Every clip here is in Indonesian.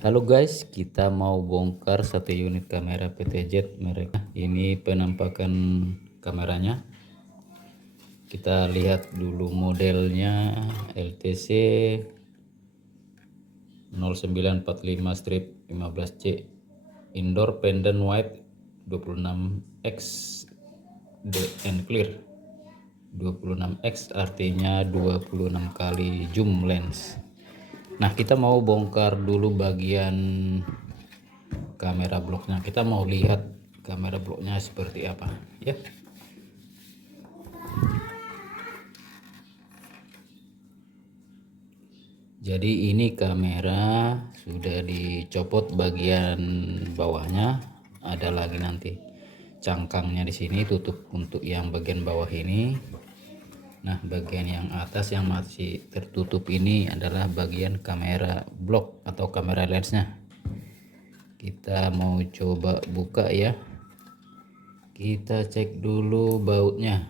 Halo guys, kita mau bongkar satu unit kamera PTZ mereknya. Ini penampakan kameranya. Kita lihat dulu modelnya LTC 0945-15C indoor pendant wide 26x and clear. 26x artinya 26 kali zoom lens. Nah, kita mau bongkar dulu bagian kamera bloknya. Kita mau lihat kamera bloknya seperti apa ya. Jadi ini kamera sudah dicopot bagian bawahnya, ada lagi nanti cangkangnya di sini, tutup untuk yang bagian bawah ini. Nah, bagian yang atas yang masih tertutup ini adalah bagian kamera blok atau kamera lensnya. Kita mau coba buka ya. Kita cek dulu bautnya.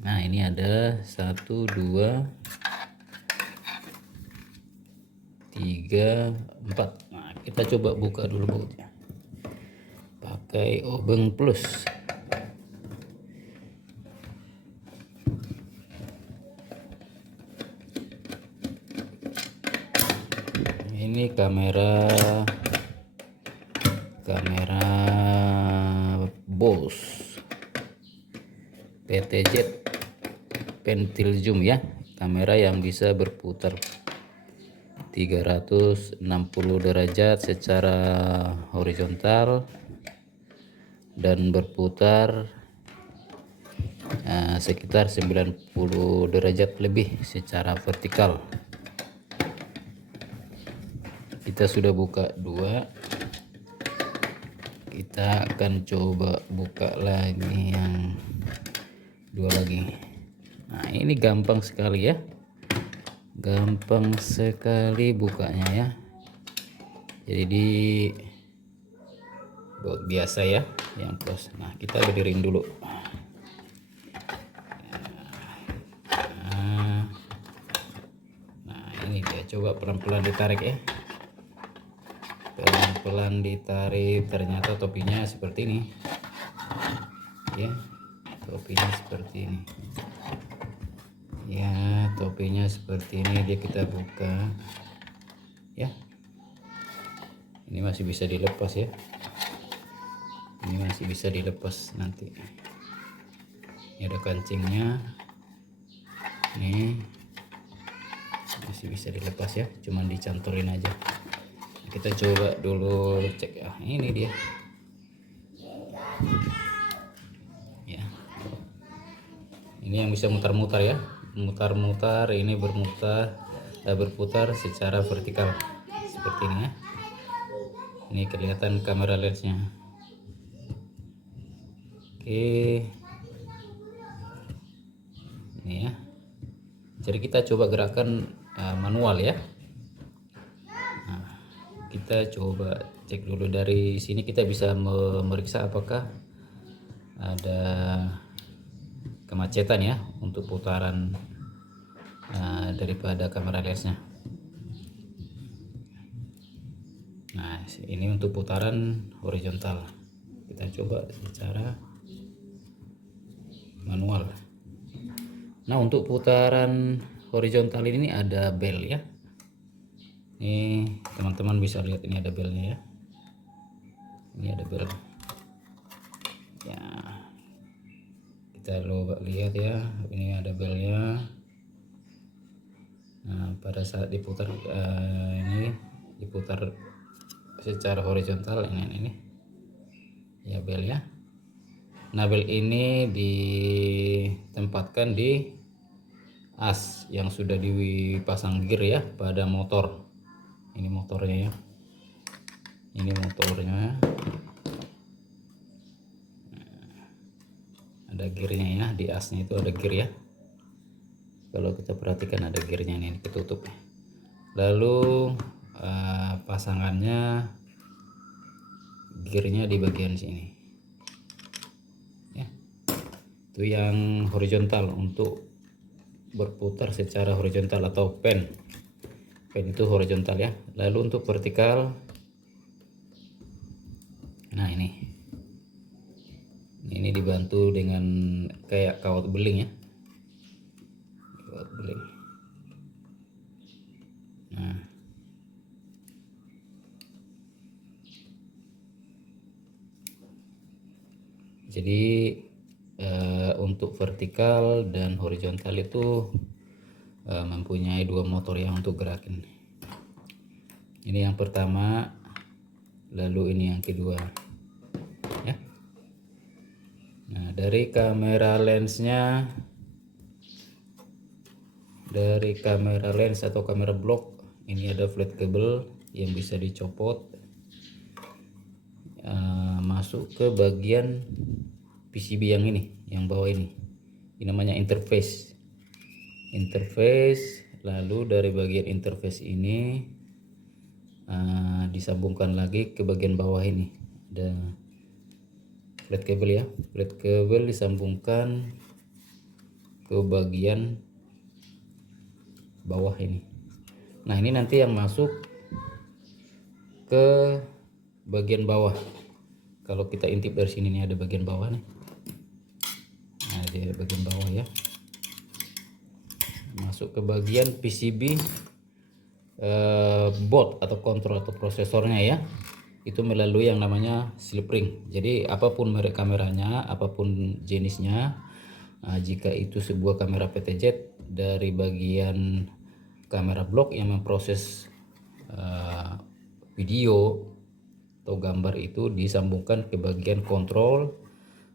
Nah, ini ada 1 2 3 4. Nah, kita coba buka dulu bautnya pakai obeng plus. Ini kamera Bose PTZ pentil zoom ya, kamera yang bisa berputar 360 derajat secara horizontal dan berputar sekitar 90 derajat lebih secara vertikal. Kita sudah buka 2, kita akan coba buka lagi yang 2 lagi. Nah, ini gampang sekali ya, gampang sekali bukanya ya. Jadi di baut biasa ya yang plus. Nah, kita berdiriin dulu. Nah, ini dia, coba pelan-pelan ditarik ya, pelan-pelan ditarik. Ternyata topinya seperti ini ya, topinya seperti ini ya, topinya seperti ini. Dia kita buka ya, ini masih bisa dilepas ya, ini masih bisa dilepas nanti. Ini ada kancingnya, ini masih bisa dilepas ya, cuman dicantolin aja. Kita coba dulu cek ya, ini dia ya, ini yang bisa mutar-mutar ya, mutar-mutar. Ini berputar secara vertikal seperti ini ya. Ini kelihatan kamera lensnya. Oke, ini ya. Jadi kita coba gerakan manual ya. Nah, kita coba cek dulu dari sini. Kita bisa memeriksa apakah ada kemacetan ya untuk putaran daripada kamera lensnya. Nah, ini untuk putaran horizontal. Kita coba secara manual. Nah, untuk putaran horizontal ini ada bel ya. Ini teman-teman bisa lihat, ini ada belnya ya. Ini ada bel ya, kita coba lihat ya, ini ada belnya. Nah, pada saat diputar ini diputar secara horizontal, ini ya bel ya. Nah, bel ini ditempatkan di as yang sudah dipasang gear ya pada motor. Ini motornya ya, ini motornya. Ada gearnya ya, di asnya itu ada gear ya. Kalau kita perhatikan ada gearnya, ini ketutup. Lalu pasangannya gearnya di bagian sini ya. Itu yang horizontal, untuk berputar secara horizontal atau pen itu horizontal ya. Lalu untuk vertikal, nah ini dibantu dengan kayak kawat beling ya, kawat beling. Nah, jadi untuk vertikal dan horizontal itu mempunyai dua motor yang untuk gerakin. Ini yang pertama, lalu ini yang kedua ya. Nah, dari kamera lensnya, dari kamera lens atau kamera blok, ini ada flat cable yang bisa dicopot masuk ke bagian PCB yang ini, yang bawah ini namanya interface. Lalu dari bagian interface ini disambungkan lagi ke bagian bawah ini, ada flat cable ya, flat cable disambungkan ke bagian bawah ini. Nah, ini nanti yang masuk ke bagian bawah. Kalau kita intip dari sini nih, ada bagian bawah nih. Nah, di bagian bawah ya, masuk ke bagian PCB board atau kontrol atau prosesornya ya. Itu melalui yang namanya slip ring. Jadi apapun merek kameranya, apapun jenisnya, jika itu sebuah kamera PTZ, dari bagian kamera blok yang memproses video atau gambar itu disambungkan ke bagian kontrol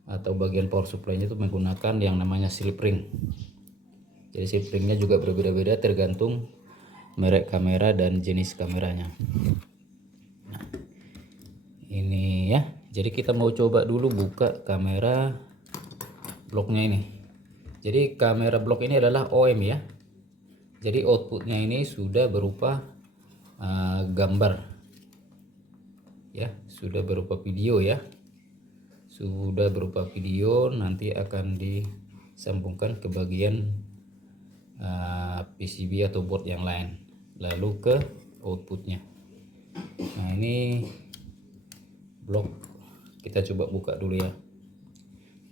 atau bagian power supply-nya itu menggunakan yang namanya slip ring. Jadi slip ringnya juga berbeda-beda tergantung merek kamera dan jenis kameranya. Nah, ini ya, jadi kita mau coba dulu buka kamera bloknya ini. Jadi kamera blok ini adalah OM ya, jadi outputnya ini sudah berupa gambar ya, sudah berupa video ya, sudah berupa video, nanti akan disambungkan ke bagian PCB atau board yang lain, lalu ke outputnya. Nah, ini blok kita coba buka dulu ya,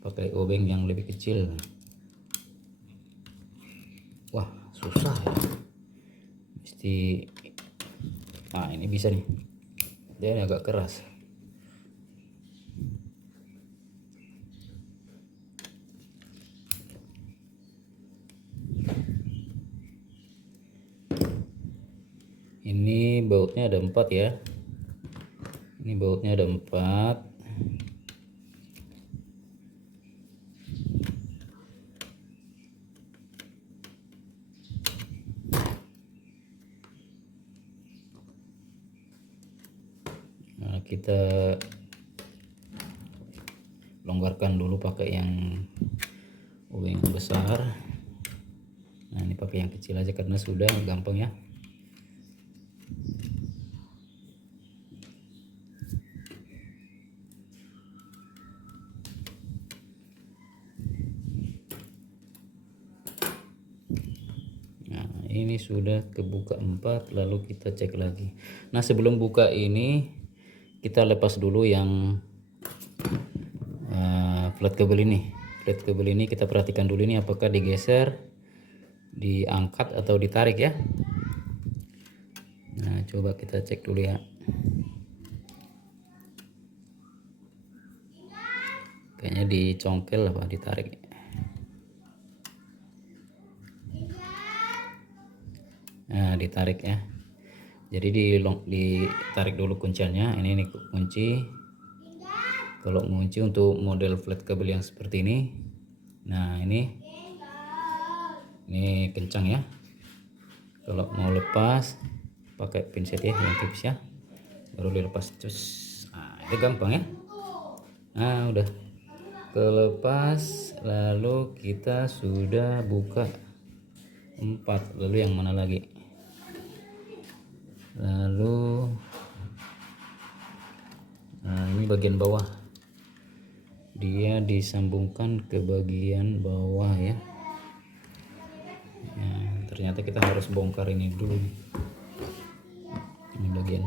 pakai obeng yang lebih kecil. Wah, susah ya, mesti ini bisa nih, dia agak keras. Ini bautnya ada 4 ya, ini bautnya ada 4. Nah, kita longgarkan dulu pakai yang obeng yang besar. Nah, ini pakai yang kecil aja karena sudah gampang ya. Nah, ini sudah kebuka 4, lalu kita cek lagi. Nah, sebelum buka ini kita lepas dulu yang flat cable ini. Flat cable ini kita perhatikan dulu ini apakah digeser, diangkat atau ditarik ya. Nah, coba kita cek dulu ya. Kayaknya dicongkel apa ditarik. Nah, ditarik ya. Jadi ditarik dulu kuncinya. Ini kunci. Kalau kunci untuk model flat cable yang seperti ini, nah ini kencang ya. Kalau mau lepas pakai pinset ya yang tipis ya, baru dilepas. Terus ini gampang ya. Nah, udah kelepas, lalu kita sudah buka 4. Lalu yang mana lagi? Lalu ini bagian bawah, dia disambungkan ke bagian bawah ya. Nah, ternyata kita harus bongkar ini dulu. bagian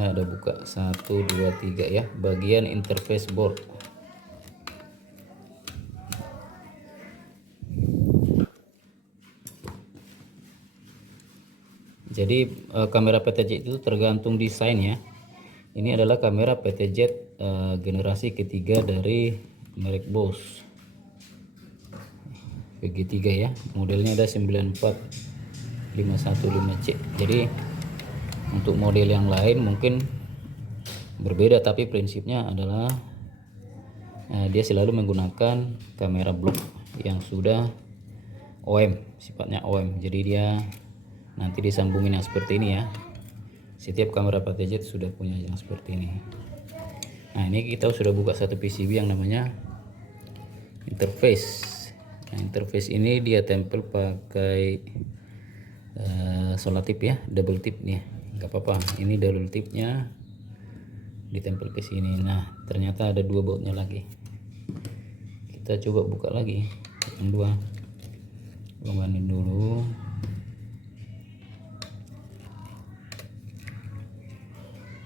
ada buka 1 2 3 ya, bagian interface board. Jadi kamera PTZ itu tergantung desain ya. Ini adalah kamera PTZ generasi ketiga dari merek Bose VG3 ya. Modelnya ada 94515C. Jadi untuk model yang lain mungkin berbeda, tapi prinsipnya adalah dia selalu menggunakan kamera blok yang sudah OM, sifatnya OM. Jadi dia nanti disambungin yang seperti ini ya. Setiap kamera PTZ sudah punya yang seperti ini. Nah, ini kita sudah buka satu PCB yang namanya interface. Nah, interface ini dia tempel pakai solar tip ya, double tip nih. Nggak apa-apa, ini double tipnya ditempel ke sini. Nah, ternyata ada dua bautnya lagi. Kita coba buka lagi yang dua. Longgarin dulu.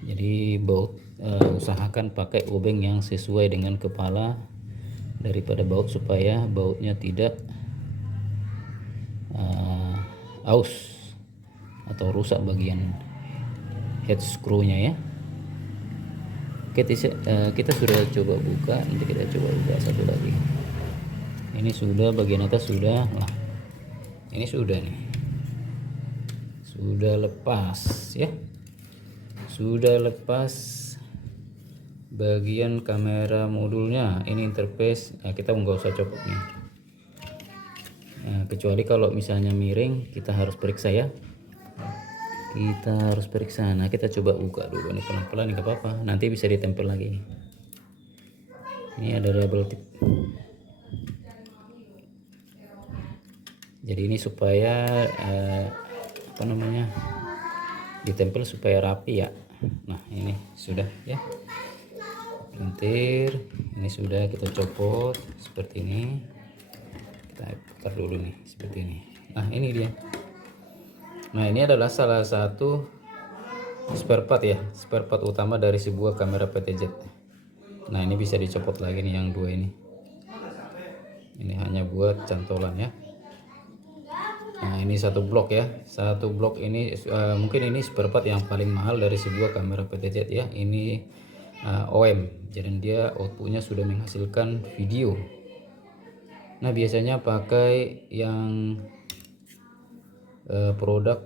Jadi baut usahakan pakai obeng yang sesuai dengan kepala daripada baut, supaya bautnya tidak aus atau rusak bagian head screw-nya ya. Oke, kita sudah coba buka, nanti kita coba buka satu lagi. Ini sudah bagian atas sudah. Nah, ini sudah nih, sudah lepas ya, sudah lepas bagian kamera modulnya. Ini interface. Nah, kita nggak usah copot nih. Nah, kecuali kalau misalnya miring, kita harus periksa ya, kita harus periksa. Nah, kita coba buka dulu nih pelan-pelan, nggak apa-apa, nanti bisa ditempel lagi. Ini ada double tip. Jadi ini supaya apa namanya, ditempel supaya rapi ya. Nah, ini sudah ya, pelintir ini sudah kita copot seperti ini. Kita putar dulu nih seperti ini. Nah, ini dia. Nah, ini adalah salah satu spare part ya, spare part utama dari sebuah kamera PTZ. Nah, ini bisa dicopot lagi nih yang dua ini. Ini hanya buat cantolan ya. Nah, ini satu blok ya, satu blok ini mungkin ini spare part yang paling mahal dari sebuah kamera PTZ ya. Ini OM, jadi dia outputnya sudah menghasilkan video. Nah, biasanya pakai yang produk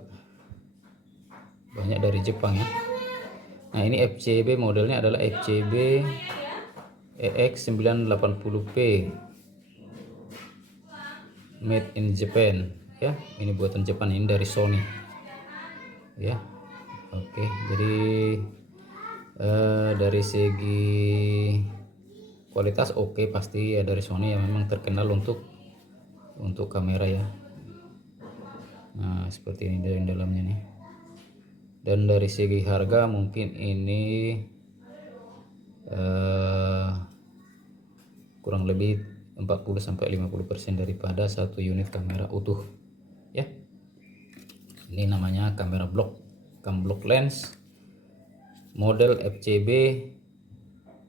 banyak dari Jepang ya. Nah, ini FCB, modelnya adalah FCB EX980P made in Japan ya. Ini buatan Jepang, ini dari Sony ya. Oke, jadi dari segi kualitas oke, pasti ya dari Sony yang memang terkenal untuk kamera ya. Nah, seperti ini dari dalamnya nih. Dan dari segi harga mungkin ini kurang lebih 40-50% daripada satu unit kamera utuh ya. Ini namanya kamera blok, cam block lens model FCB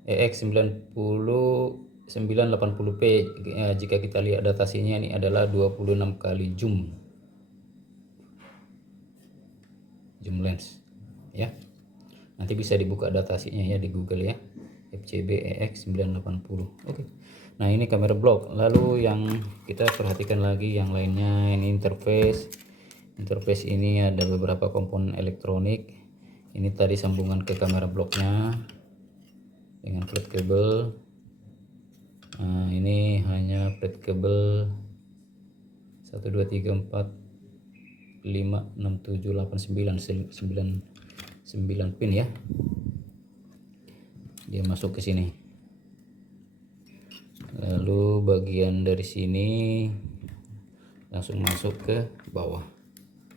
EX980P. Jika kita lihat datasinya, ini adalah 26 kali zoom lens ya. Nanti bisa dibuka datasinya ya di Google ya, FCB EX980. Oke. Nah, ini kamera blok. Lalu yang kita perhatikan lagi yang lainnya, ini interface. Interface ini ada beberapa komponen elektronik. Ini tadi sambungan ke kamera bloknya dengan flat kabel. Nah, ini hanya flat kabel 1 2 3 4 5 6 7 8 9 9 pin ya. Dia masuk ke sini. Lalu bagian dari sini langsung masuk ke bawah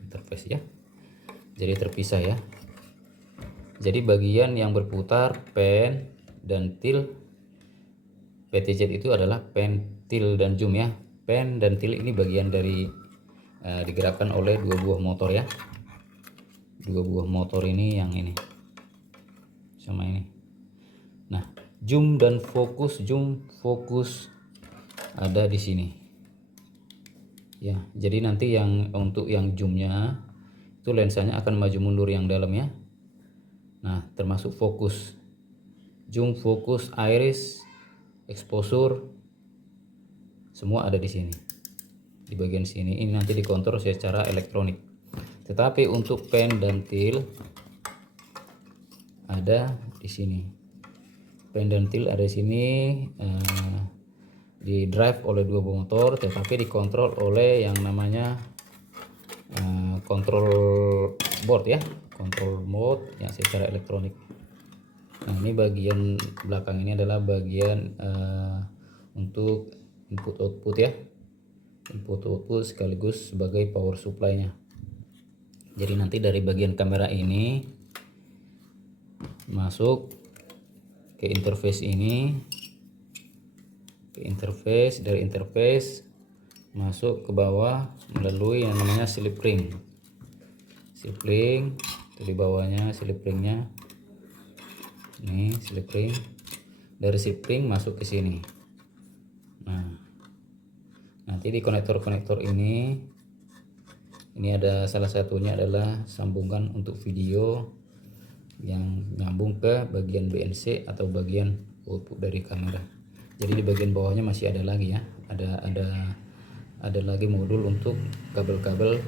interface ya. Jadi terpisah ya. Jadi bagian yang berputar pen dan til PTZ itu adalah pen, til dan zoom ya. Pen dan til ini bagian dari digerakkan oleh dua buah motor ya. Dua buah motor ini, yang ini sama ini. Nah, zoom dan fokus, ada di sini ya. Jadi nanti yang untuk yang zoomnya itu lensanya akan maju mundur yang dalam ya. Nah, termasuk fokus, zoom, fokus, iris, exposure, semua ada di sini. Di bagian sini ini nanti dikontrol secara elektronik. Tetapi untuk pen dan tilt ada di sini. Pen dan tilt ada di sini, di drive oleh dua buah motor, tetapi dikontrol oleh yang namanya control board ya, control mode yang secara elektronik. Nah, ini bagian belakang ini adalah bagian untuk input output ya, input output sekaligus sebagai power supply nya. Jadi nanti dari bagian kamera ini masuk ke interface ini, ke interface, dari interface masuk ke bawah melalui yang namanya slip ring. Slip ring itu di bawahnya slip ringnya. Ini slip ring, dari slip ring masuk ke sini. Nah, nanti di konektor-konektor ini ada salah satunya adalah sambungan untuk video yang nyambung ke bagian BNC atau bagian output dari kamera. Jadi di bagian bawahnya masih ada lagi ya, ada lagi modul untuk kabel-kabel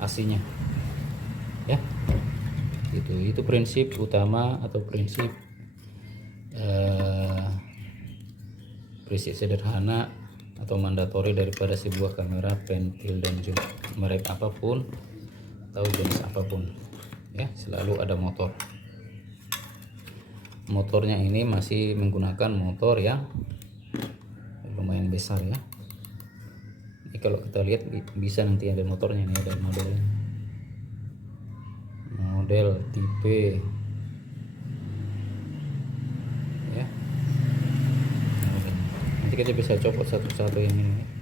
AC-nya ya. Itu prinsip utama atau prinsip sederhana atau mandatori daripada sebuah kamera pen, tilt, dan zoom, merek apapun atau jenis apapun ya, selalu ada motor. Motornya ini masih menggunakan motor yang lumayan besar ya. Ini kalau kita lihat bisa nanti ada motornya, ini ada model tipe ya. Nanti kita bisa copot satu-satu yang ini.